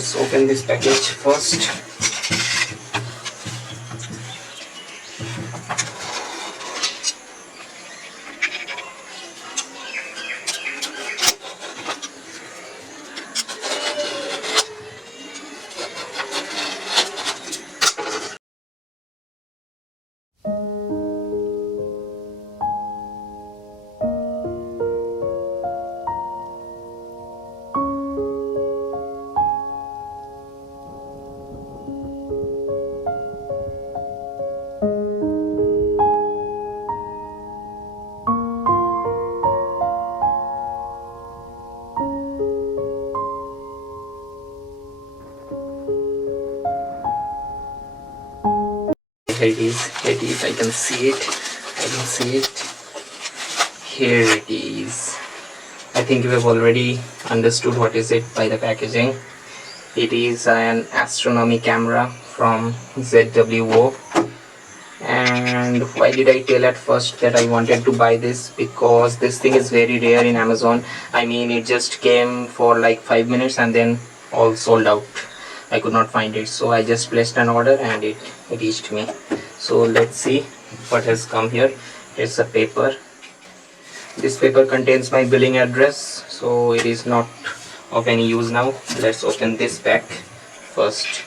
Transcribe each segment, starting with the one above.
let's open this package first. Here it is, I can see it, here it is. I think you have already understood what is it by the packaging. It is an astronomy camera from ZWO. And why did I tell at first that I wanted to buy this? Because this thing is very rare in Amazon. I mean, it just came for like 5 minutes and then all sold out. I could not find it, so I just placed an order and it reached me. So let's see what has come here. It's a paper. This paper contains my billing address, so it is not of any use now. Let's open this pack first.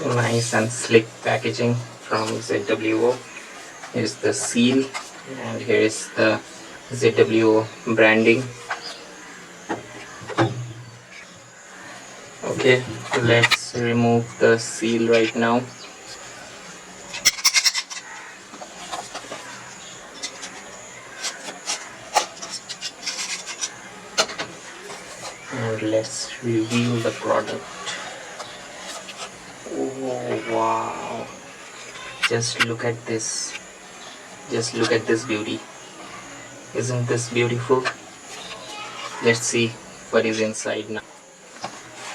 So nice and slick packaging from ZWO. Here's the seal and here is the ZWO branding. Okay, let's remove the seal right now. And let's reveal the product. Oh wow, just look at this, beauty. Isn't this beautiful? Let's see what is inside now.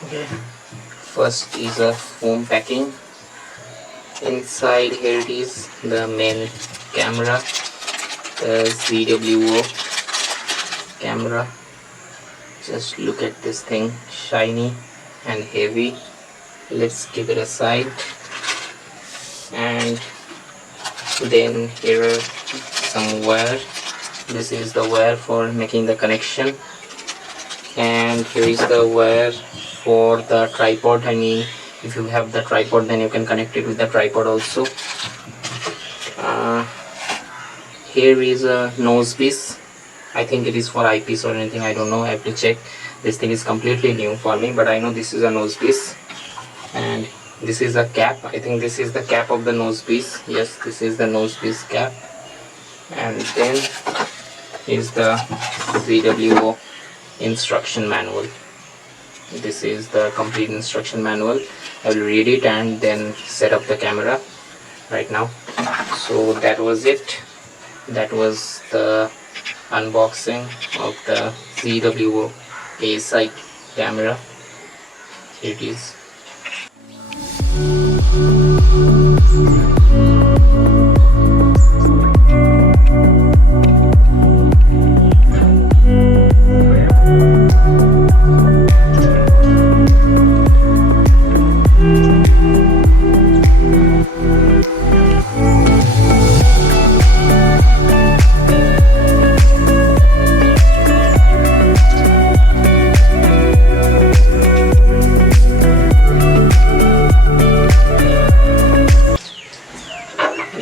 Okay, first is a foam packing. Inside, here it is, the main camera, the ZWO camera. Just look at this thing, shiny and heavy. Let's keep it aside. And then here are some wire. This is the wire for making the connection, and here is the wire for the tripod. I mean, if you have the tripod, then you can connect it with the tripod also. Here is a nose piece. I think it is for eyepiece or anything, I don't know, I have to check. This thing is completely new for me, but I know this is a nose piece. And this is a cap. I think this is the cap of the nose piece. Yes, this is the nose piece cap. And then is the ZWO instruction manual. This is the complete instruction manual. I will read it and then set up the camera right now. So that was it. That was the unboxing of the ZWO ASI camera. Here it is.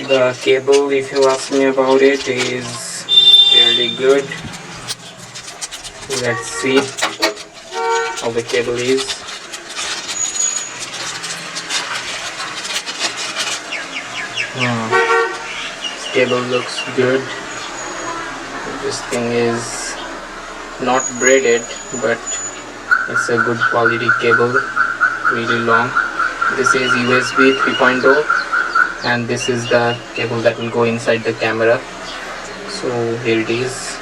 The cable, if you ask me about it, is fairly good. Let's see how the cable is. This cable looks good. This thing is not braided, but it's a good quality cable, really long. This is USB 3.0 and this is the cable that will go inside the camera. So here it is.